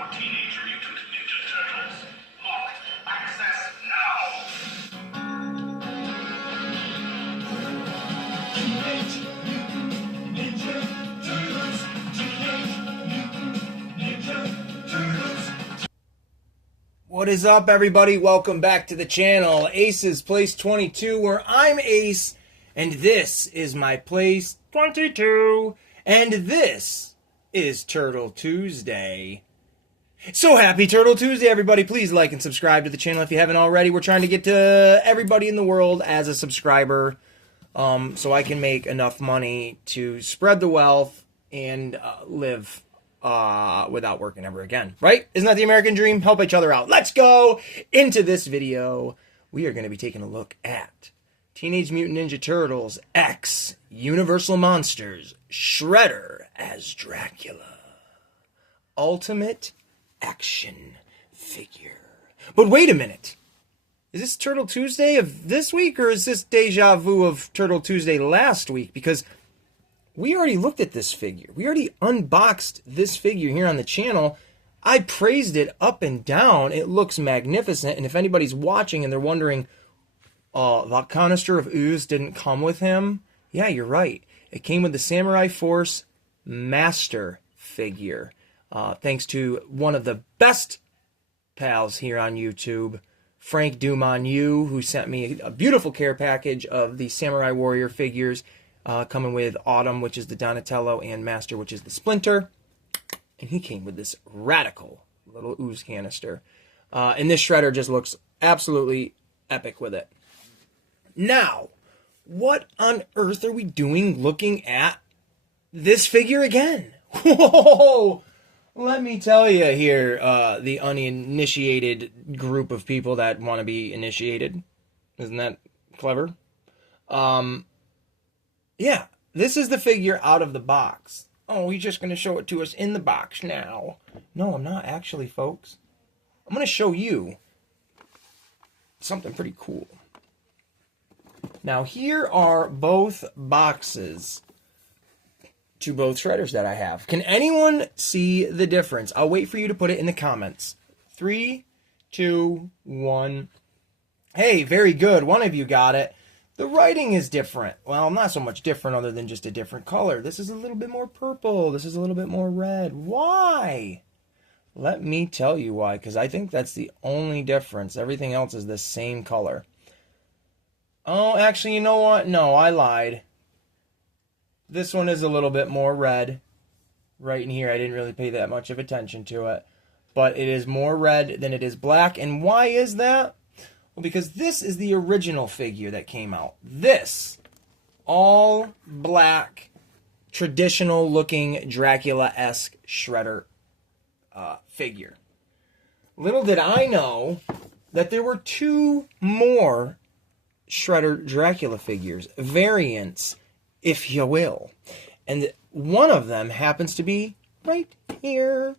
for Teenage Mutant Ninja Turtles. Locked. Access now. Teenage Mutant Ninja Turtles. Teenage Mutant Ninja Turtles. What is up, everybody? Welcome back to the channel, Ace's Place 22, where I'm Ace, and this is my Place 22, and this is Turtle Tuesday. So happy Turtle Tuesday, everybody. Please like and subscribe to the channel if you haven't already. We're trying to get to everybody in the world as a subscriber, so I can make enough money to spread the wealth and live without working ever again, right? Isn't that the American dream? Help each other out. Let's go into this video. We are going to be taking a look at Teenage Mutant Ninja Turtles X Universal Monsters Shredder as Dracula Ultimate Action Figure. But wait a minute. Is this Turtle Tuesday of this week, or is this deja vu of Turtle Tuesday last week? Because we already looked at this figure. We already unboxed this figure here on the channel. I praised it up and down. It looks magnificent. And if anybody's watching and they're wondering, that canister of ooze didn't come with him, yeah, you're right. It came with the Samurai Force Master figure. Thanks to one of the best pals here on YouTube, Frank Dumont, who sent me a beautiful care package of the Samurai Warrior figures, coming with Autumn, which is the Donatello, and Master, which is the Splinter. And he came with this radical little ooze canister. And this Shredder just looks absolutely epic with it. Now, what on earth are we doing looking at this figure again? Whoa! Let me tell you here, the uninitiated group of people that want to be initiated. Isn't that clever? Yeah, this is the figure out of the box. Oh, he's just going to show it to us in the box now. No, I'm not actually, folks. I'm going to show you something pretty cool. Now, here are both boxes to both Shredders that I have. Can anyone see the difference? I'll wait for you to put it in the comments. 3, 2, 1. Hey, very good. One of you got it. The writing is different. Well, not so much different other than just a different color. This is a little bit more purple. This is a little bit more red. Why? Let me tell you why, because I think that's the only difference. Everything else is the same color. Oh, actually, you know what? No, I lied. This one is a little bit more red. Right in here, I didn't really pay that much of attention to it. But it is more red than it is black. And why is that? Well, because this is the original figure that came out. This all black, traditional looking Dracula-esque Shredder figure. Little did I know that there were 2 more Shredder Dracula figures, variants, if you will. And one of them happens to be right here.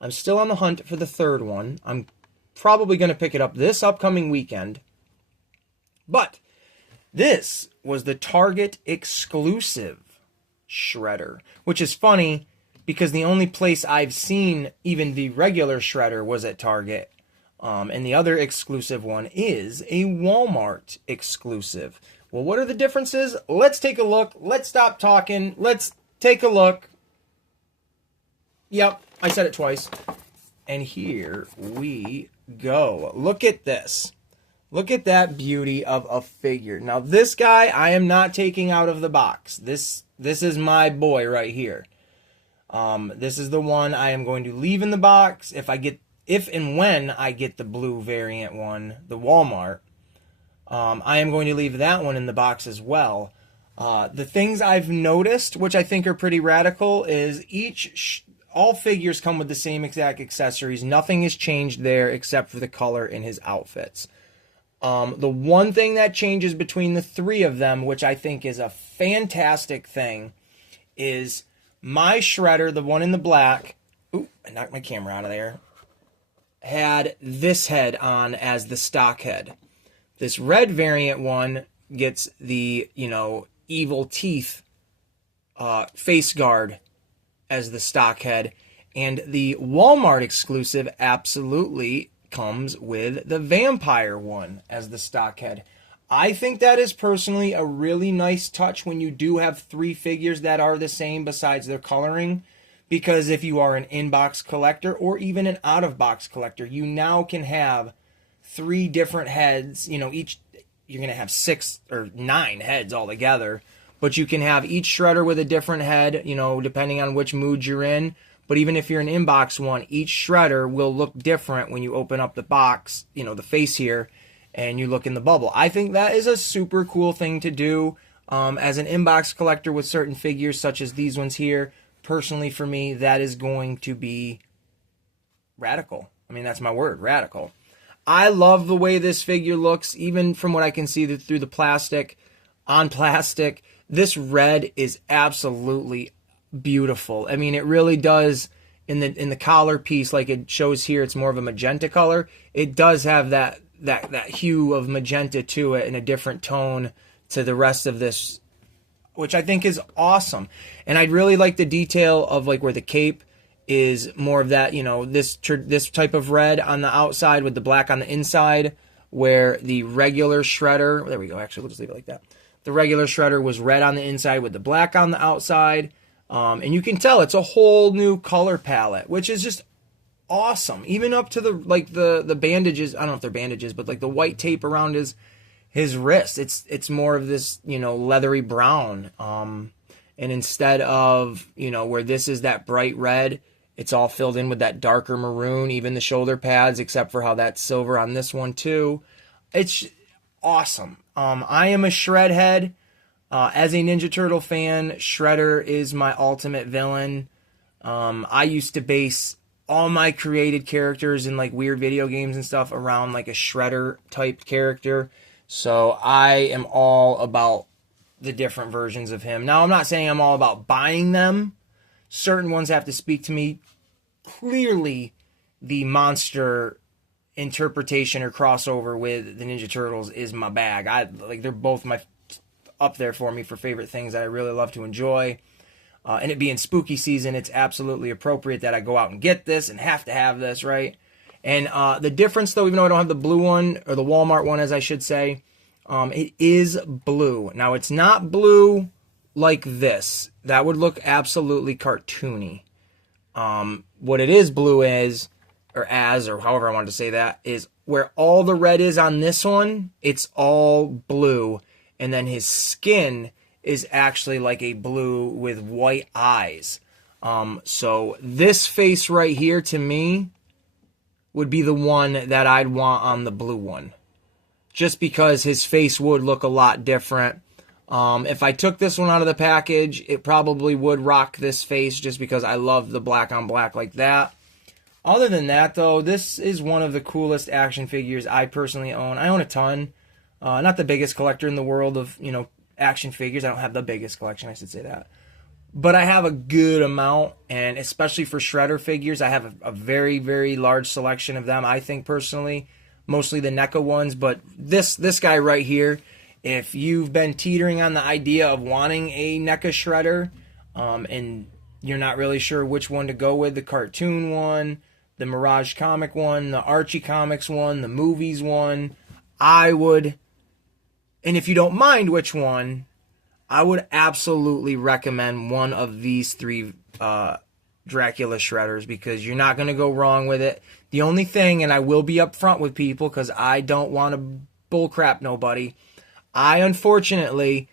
I'm still on the hunt for the third one. I'm probably going to pick it up this upcoming weekend. But this was the Target exclusive Shredder, which is funny because the only place I've seen even the regular Shredder was at Target. And the other exclusive one is a Walmart exclusive. Well, what are the differences? Let's take a look. Let's stop talking. Let's take a look. Yep, I said it twice. And here we go. Look at this. Look at that beauty of a figure. Now, this guy I am not taking out of the box. This is my boy right here. This is the one I am going to leave in the box. If and when I get the blue variant one, the Walmart, I am going to leave that one in the box as well. The things I've noticed, which I think are pretty radical, is all figures come with the same exact accessories. Nothing has changed there except for the color in his outfits. The one thing that changes between the 3 of them, which I think is a fantastic thing, is my Shredder, the one in the black. Ooh, I knocked my camera out of there. Had this head on as the stock head. This red variant one gets the, evil teeth face guard as the stock head. And the Walmart exclusive absolutely comes with the vampire one as the stock head. I think that is personally a really nice touch when you do have 3 figures that are the same besides their coloring. Because if you are an in-box collector or even an out-of-box collector, you now can have 3 different heads. You know, each, you're going to have 6 or 9 heads altogether. But you can have each shredder with a different head, you know, depending on which mood you're in. But even if you're an in-box one, each shredder will look different when you open up the box, you know, the face here, and you look in the bubble. I think that is a super cool thing to do as an in-box collector with certain figures such as these ones here. Personally, for me, that is going to be radical. I mean, that's my word, radical. I love the way this figure looks, even from what I can see through the plastic, on plastic. This red is absolutely beautiful. I mean, it really does, in the collar piece, like it shows here, it's more of a magenta color. It does have that hue of magenta to it in a different tone to the rest of this, which I think is awesome. And I'd really like the detail of like where the cape is more of that, you know, this type of red on the outside with the black on the inside, where the regular shredder, there we go, actually, we'll just leave it like that. The regular shredder was red on the inside with the black on the outside. And you can tell it's a whole new color palette, which is just awesome. Even up to the bandages, I don't know if they're bandages, but like the white tape around his wrist, it's more of this, you know, leathery brown. And instead of, you know, where this is that bright red, it's all filled in with that darker maroon, even the shoulder pads, except for how that's silver on this one too. It's awesome. I am a Shred head. As a Ninja Turtle fan, Shredder is my ultimate villain. I used to base all my created characters in like weird video games and stuff around like a Shredder type character. So I am all about the different versions of him. Now, I'm not saying I'm all about buying them. Certain ones have to speak to me. Clearly, the monster interpretation or crossover with the Ninja Turtles is my bag. They're both up there for me for favorite things that I really love to enjoy. And it being spooky season, it's absolutely appropriate that I go out and get this and have to have this, right? And the difference, though, even though I don't have the blue one, or the Walmart one, as I should say, it is blue. Now, it's not blue like this. That would look absolutely cartoony. What it is blue is, or however I wanted to say that, is where all the red is on this one, it's all blue. And then his skin is actually like a blue with white eyes. So this face right here, to me, would be the one that I'd want on the blue one. Just because his face would look a lot different. If I took this one out of the package, it probably would rock this face just because I love the black on black like that. Other than that, though, this is one of the coolest action figures I personally own. I own a ton. Not the biggest collector in the world of, you know, action figures. I don't have the biggest collection, I should say that. But I have a good amount, and especially for Shredder figures, I have a very, very large selection of them, I think, personally. Mostly the NECA ones, but this guy right here, if you've been teetering on the idea of wanting a NECA Shredder, and you're not really sure which one to go with, the cartoon one, the Mirage comic one, the Archie Comics one, the movies one, I would, and if you don't mind which one, I would absolutely recommend one of these 3 Dracula Shredders, because you're not going to go wrong with it. The only thing, and I will be upfront with people because I don't want to bullcrap nobody, I unfortunately,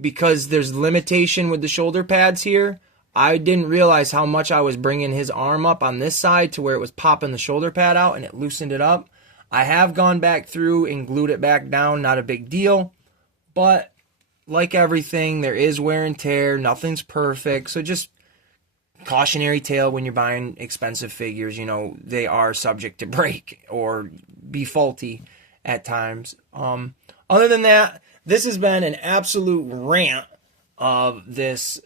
because there's limitation with the shoulder pads here, I didn't realize how much I was bringing his arm up on this side to where it was popping the shoulder pad out and it loosened it up. I have gone back through and glued it back down, not a big deal, but like everything, there is wear and tear, nothing's perfect, so just cautionary tale when you're buying expensive figures, you know, they are subject to break or be faulty at times. Other than that, this has been an absolute rant of this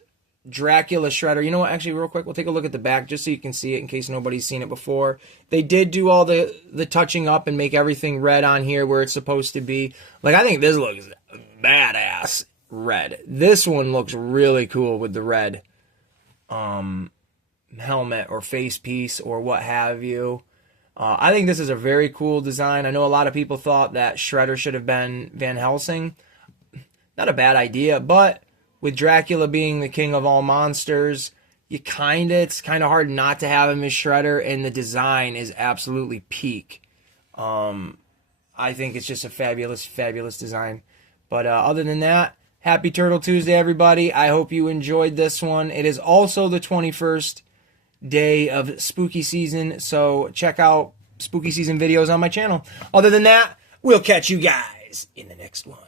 Dracula Shredder. You know what, actually, real quick, we'll take a look at the back just so you can see it in case nobody's seen it before. They did do all the touching up and make everything red on here where it's supposed to be. Like, I think this looks badass red. This one looks really cool with the red. helmet or face piece or what have you. I think this is a very cool design. I know a lot of people thought that Shredder should have been Van Helsing. Not a bad idea, but with Dracula being the king of all monsters, it's kind of hard not to have him as Shredder, and the design is absolutely peak. I think it's just a fabulous, fabulous design. But other than that, happy Turtle Tuesday, everybody. I hope you enjoyed this one. It is also the 21st day of spooky season, so check out spooky season videos on my channel. Other than that, we'll catch you guys in the next one.